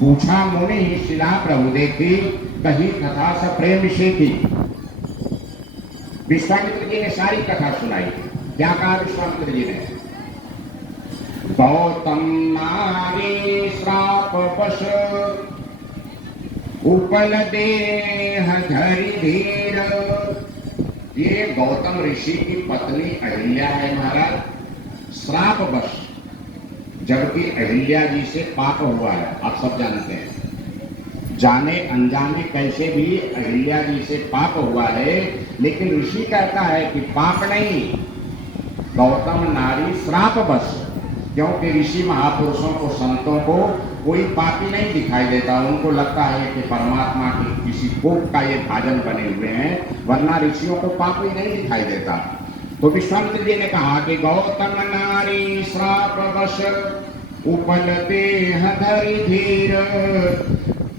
पूछा मुनि शिला प्रभु देखी, कही कथा स प्रेम की। विश्वामित्र जी ने सारी कथा सुनाई। क्या कहा विश्वामित्र जी ने? गौतम नारी श्राप वश, उपल देह धरि धीर। ये गौतम ऋषि की पत्नी अहिल्या है महाराज, श्राप वश, जबकि अहिल्या जी से पाप हुआ है, आप सब जानते हैं। जाने अनजाने कैसे भी अहिल्या जी से पाप हुआ है, लेकिन ऋषि कहता है कि पाप नहीं, गौतम नारी श्राप वश। क्योंकि ऋषि महापुरुषों को, संतों को कोई पापी नहीं दिखाई देता। उनको लगता है कि परमात्मा की किसी कोप का ये भाजन बने हुए हैं, वरना ऋषियों को पापी नहीं दिखाई देता। तो विश्वामित्र जी ने कहा कि गौतम नारी श्राप वश, उपल देह धरि धीर।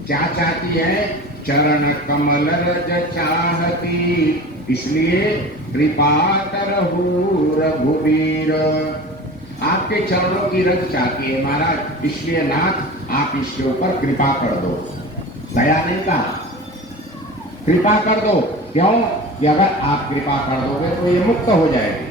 क्या चाहती है? चरण कमल रज चाहती, इसलिए कृपा करहु रघुवीर। आपके चरणों की रज चाहती है महाराज, इसलिए नाथ आप इसके ऊपर कृपा कर दो। दया नहीं कहा, कृपा कर दो। क्यों? कि अगर आप कृपा कर दोगे तो ये मुक्त हो जाएगी,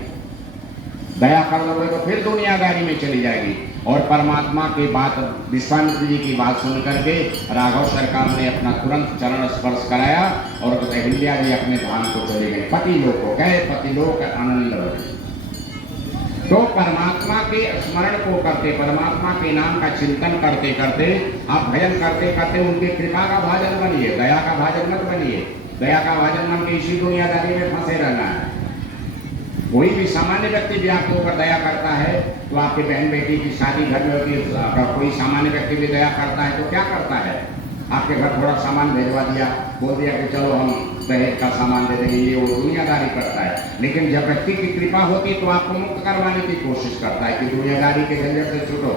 दया कर दोगे तो फिर दुनियादारी में चली जाएगी। और परमात्मा की बात, विश्वामित्र जी की बात सुन करके राघव सरकार ने अपना तुरंत चरण स्पर्श कराया और अहिल्या जी अपने धाम को चले गए। पति लोग को गए, पति लोग आनंद। तो परमात्मा के स्मरण को करते, परमात्मा के नाम का चिंतन करते करते, आप भजन करते करते उनके कृपा का भाजन बनिए, दया का भाजन मत बनिए। दया का भाजन बन के इसी दुनियादारी में फंसे रहना है। कोई भी सामान्य व्यक्ति भी आपके ऊपर दया करता है तो आपके बहन बेटी की शादी घर में होती है, अगर कोई सामान्य व्यक्ति भी दया करता है तो क्या करता है? आपके घर थोड़ा सामान भेजवा दिया, बोल दिया कि चलो हम दहेज का सामान दे देंगे, ये वो दुनियादारी करता है। लेकिन जब व्यक्ति की कृपा होती है तो आपको मुक्त करवाने की कोशिश करता है कि दुनियादारी के झंझट से छूटो।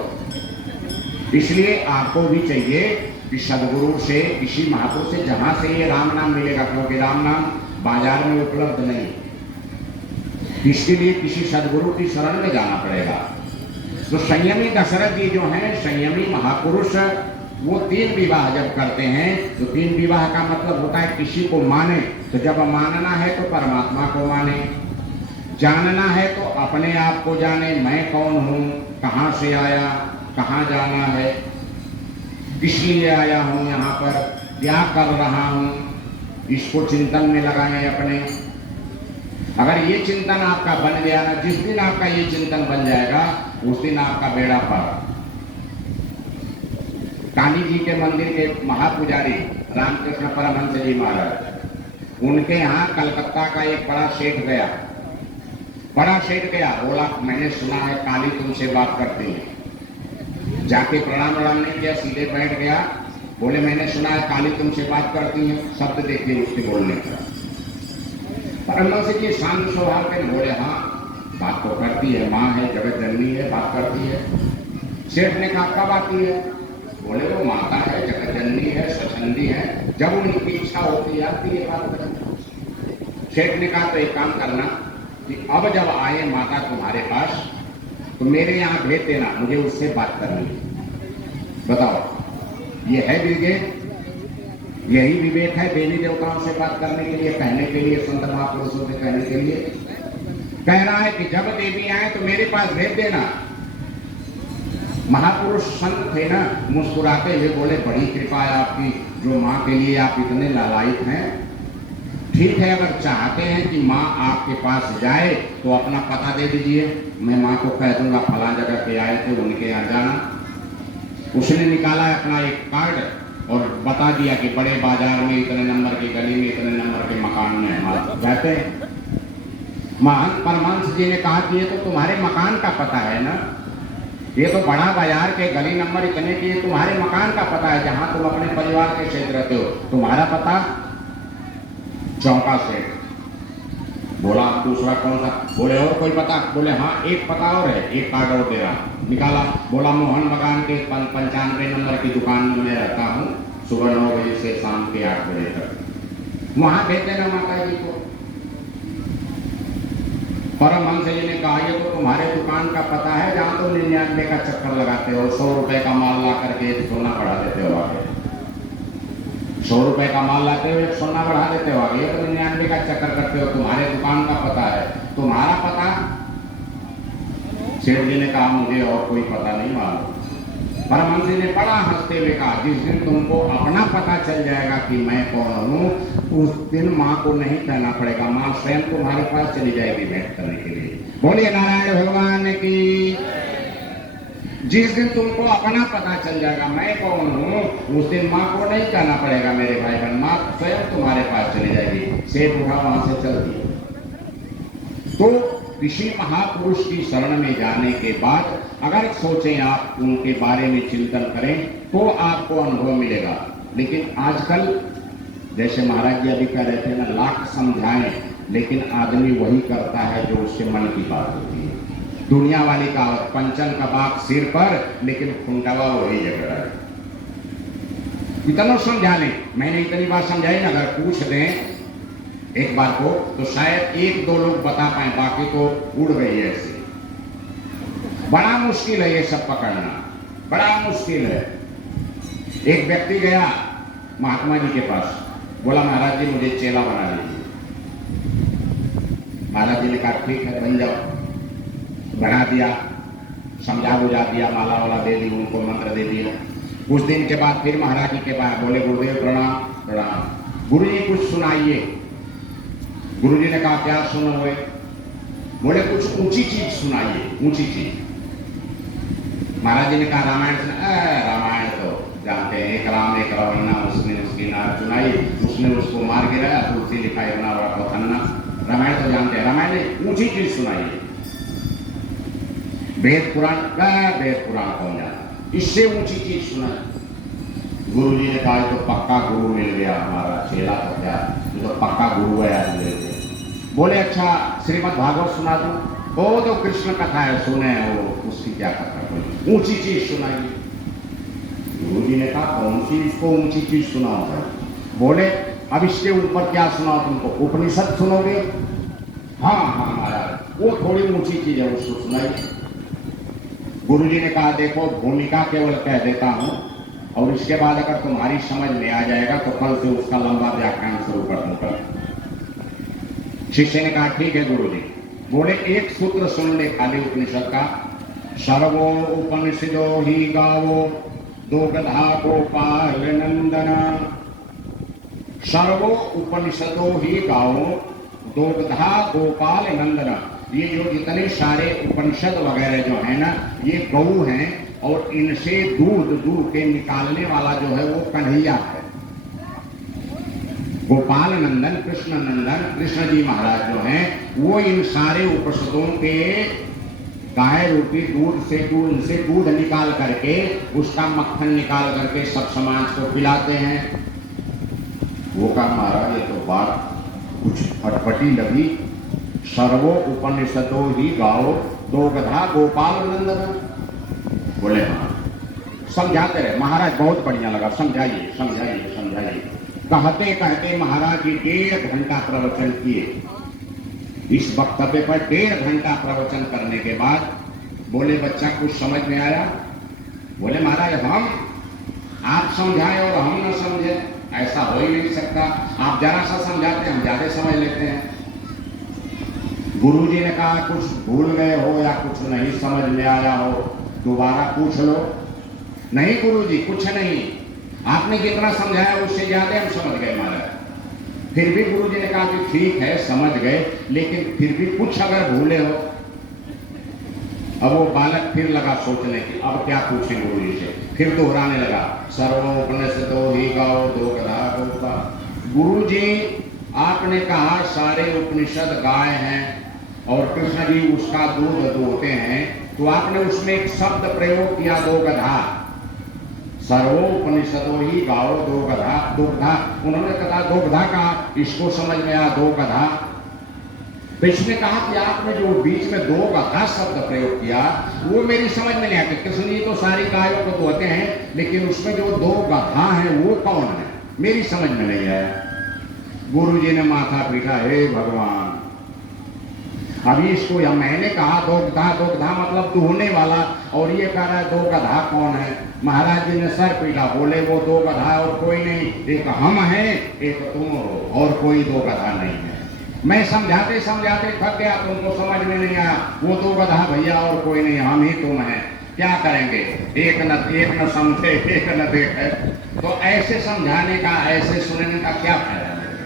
इसलिए आपको भी चाहिए कि सदगुरु से, किसी महापुरुष से, जहां से ये राम नाम मिलेगा, क्योंकि राम नाम बाजार में उपलब्ध नहीं, इसके लिए किसी सदगुरु की शरण में जाना पड़ेगा। तो संयमी दशरथ जी जो हैं, संयमी महापुरुष, वो 3 विवाह जब करते हैं तो 3 विवाह का मतलब होता है किसी को माने। तो जब मानना है तो परमात्मा को माने, जानना है तो अपने आप को जाने, मैं कौन हूँ, कहाँ से आया, कहाँ जाना है, किस लिए आया हूँ यहाँ पर, क्या कर रहा हूँ, इसको चिंतन में लगाएं अपने। अगर ये चिंतन आपका बन गया ना, जिस दिन आपका ये चिंतन बन जाएगा उस दिन आपका बेड़ा पार। काली जी के मंदिर के महापुजारी रामकृष्ण परमहंस जी महाराज, उनके यहाँ कलकत्ता का एक बड़ा सेठ गया, बोला मैंने सुना है काली तुमसे बात करती है। जाके प्रणाम नहीं किया, सीधे बैठ गया। बोले मैंने सुना है काली तुमसे बात करती है, शब्द देखिए उसके बोलने का। परमहंस जी शांत स्वभाव के बोले हाँ बात तो करती है, माँ है, जगत जननी है, बात करती है। सेठ ने कहा कब आती है? बोले वो माता है, जगत जननी है, स्वच्छंदी है, जब उनकी इच्छा होती है आती है बात करना। सेठ ने कहा तो एक काम करना कि अब जब आए माता तुम्हारे पास तो मेरे यहाँ भेज देना, मुझे उससे बात करनी है। बताओ ये है विवेक? यही विवेक है देवी देवताओं से बात करने के लिए, कहने के लिए, संत महापुरुषों से कहने के लिए। कह रहा है कि जब देवी आए तो मेरे पास भेज देना। महापुरुष संत थे ना, मुस्कुराते हुए बोले बड़ी कृपा है आपकी, जो माँ के लिए आप इतने लालायित हैं। ठीक है, अगर चाहते हैं कि माँ आपके पास जाए तो अपना पता दे दीजिए, मैं माँ को कह दूंगा फला जगह के आए थे, उनके यहाँ जाना। उसने निकाला अपना एक कार्ड और बता दिया कि बड़े बाजार में इतने नंबर की गली में इतने नंबर के मकान में हमारा रहते हैं। महंत परमहंस जी ने कहा कि ये तो तुम्हारे मकान का पता है ना, ये तो बड़ा बाजार के गली नंबर इतने की, ये तुम्हारे मकान का पता है जहां तुम अपने परिवार के साथ रहते हो, तुम्हारा पता चौका से। बोला दूसरा कौन सा? बोले और कोई पता? बोले हाँ एक पता और है, एक कार्ड और दे रहा। निकाला, बोला मोहन बगान के 95 नंबर की दुकान में रहता हूँ, सुबह 9 बजे से शाम के 8 बजे तक, वहां भेज देना माता जी को। परमहंस जी ने कहा ये तो तुम्हारे दुकान का पता है जहां तुम 99 का चक्कर लगाते हो, 100 रुपए का माल ला करके सोना बढ़ा देते हो। 100 रुपए का माल लाते हो 100 बढ़ा देते हो, अगले तो 99 का चक्कर करते हो। तुम्हारे दुकान का पता है, तुम्हारा पता? सेठ जी ने कहा मुझे और कोई पता नहीं मालूम। परमहंस जी ने बड़ा हंसते हुए कहा जिस दिन तुमको अपना पता चल जाएगा कि मैं कौन हूं, उस दिन माँ को नहीं कहना पड़ेगा, माँ स्वयं तुम्हारे पास चली जाएगी भेंट करने के लिए। बोलिए नारायण भगवान की। जिस दिन तुमको अपना पता चल जाएगा मैं कौन हूं, उस दिन माँ को नहीं कहना पड़ेगा मेरे भाई बहन, माँ स्वयं तुम्हारे पास चली जाएगी। सेठ उठा वहां से चल दिया। तो किसी महापुरुष की शरण में जाने के बाद अगर सोचें आप, उनके बारे में चिंतन करें तो आपको अनुभव मिलेगा। लेकिन आजकल जैसे महाराज जी अभी कह रहे थे ना, लाख समझाएं लेकिन आदमी वही करता है जो उससे मन की बात होती है। दुनिया वाली कहावत, पंचन का बाप सिर पर लेकिन खुंडवा वही जगह है। इतना समझा लें, मैंने इतनी बात समझाई ना, अगर पूछ दें एक बार को तो शायद 1-2 लोग बता पाए, बाकी तो उड़ गई है ऐसे। बड़ा मुश्किल है ये सब पकड़ना, बड़ा मुश्किल है। एक व्यक्ति गया महात्मा जी के पास, बोला महाराज जी मुझे चेला बना लीजिए। महाराज जी ने कहा ठीक है बन जाओ। बना दिया, समझा बुझा दिया, माला वाला दे दी, उनको मंत्र दे दिया। कुछ दिन के बाद फिर महाराज जी के पास, बोले गुरुदेव प्रणाम प्रणाम, गुरु जी कुछ सुनाइए। गुरु जी ने कहा क्या सुनोगे? बोले कुछ ऊंची चीज सुनाइए, ऊंची चीज। महाराज जी ने कहा रामायण रामायण तो जानते हैं, एक राम एक रवन्ना, उसने उसकी नार चुनाई, उसने उसको मार गिराया, तुलसी लिखा इतना बड़ा पथन्ना। रामायण तो जानते हैं, रामायण ने ऊंची चीज सुनाइए। वेद पुराण का, वेद पुराण कौन जाना, इससे ऊंची चीज सुनाई। गुरु जी ने कहा तो पक्का गुरु मिल गया हमारा, चेला तो क्या, तो पक्का गुरु है आज। बोले अच्छा श्रीमद् भागवत सुना दूं? वो तो कृष्ण कथा है, सुने वो, उसकी क्या कथा, कोई ऊंची चीज सुनाइए। गुरु जी ने कहा कौन सी इसको ऊंची चीज सुनाओ? बोले अब इसके ऊपर क्या सुनाओ तुमको, उपनिषद सुनोगे? हाँ हाँ महाराज वो थोड़ी ऊंची चीज है, उसको सुनाइए। गुरु जी ने कहा देखो भूमिका केवल कह देता हूं, और इसके बाद अगर तुम्हारी समझ में आ जाएगा तो कल से उसका लंबा व्याख्यान शुरू कर दूंगा। शिष्य ने कहा ठीक है गुरु जी। बोले एक सूत्र सुन ले खाली उपनिषद का, सर्वो उपनिषदो ही गावो दो गधा गोपाल नंदन। सर्वो उपनिषदो ही गावो दो गधा गोपाल नंदन। ये जो जितने सारे उपनिषद वगैरह जो है ना, ये गौ हैं, और इनसे दूध के निकालने वाला जो है वो कन्हैया है। गोपाल नंदन कृष्ण नंदन, कृष्ण जी महाराज जो हैं वो इन सारे उपनिषदों के गाय रूपी दूध से दूध निकाल करके, उसका मक्खन निकाल करके सब समाज को पिलाते हैं। वो कहा महाराज ये तो बात कुछ फटफटी लगी, सर्वो उपनिषदो ही गाओ दो गधा गोपाल नंदन। बोले हाँ समझाते रहे महाराज, बहुत बढ़िया लगा, समझाइए समझाइए समझाइए। कहते कहते महाराज जी 1.5 घंटा प्रवचन किए। इस वक्तव्य पर 1.5 घंटा प्रवचन करने के बाद बोले बच्चा कुछ समझ में आया? बोले महाराज हम आप समझाए और हम न समझे, ऐसा हो ही नहीं सकता। आप जरा सा समझाते हम ज्यादा समझ लेते हैं। गुरुजी ने कहा कुछ भूल गए हो या कुछ नहीं समझ में आया हो दोबारा पूछ लो। नहीं गुरुजी कुछ नहीं, आपने जितना समझाया उससे ज्यादा हम समझ गए महाराज। फिर भी गुरुजी ने कहा कि ठीक है समझ गए, लेकिन फिर भी कुछ अगर भूले हो। अब वो बालक फिर लगा सोचने की अब क्या पूछें गुरुजी से, फिर दोहराने लगा सर्वोपनिषदो ही गाओ दो गधा गोपाल। गुरुजी आपने कहा सारे उपनिषद गाय हैं और कृष्ण जी उसका दूध दोहते हैं, तो आपने उसमें एक शब्द प्रयोग किया दो गधा। सर्वोपनिषदो ही गाओ दो गधा, दो गधा उन्होंने कहा दो गधा कहा, इसको समझ में आया दो गधा। तो इसने कहा कि आपने जो बीच में दो गधा शब्द प्रयोग किया वो मेरी समझ में नहीं आती। कृष्ण जी तो सारी गायों को दोहते हैं, लेकिन उसमें जो दो गधा है वो कौन है मेरी समझ में नहीं आया। गुरु जी ने माथा पीटा, हे भगवान अभी इसको या मैंने कहा दोगधा दोगधा मतलब दुहने वाला, और ये कह रहा है दो गधा कौन है। महाराज जी ने सर पीटा, बोले वो दो गधा और कोई नहीं, एक हम हैं एक तुम हो, और कोई दो गधा नहीं है। मैं समझाते समझाते थक गया, तुमको समझ में नहीं आया। वो दो गधा भैया और कोई नहीं, हम ही तुम हैं, क्या करेंगे। एक न समझे एक न देखे, तो ऐसे समझाने का ऐसे सुनने का क्या फायदा।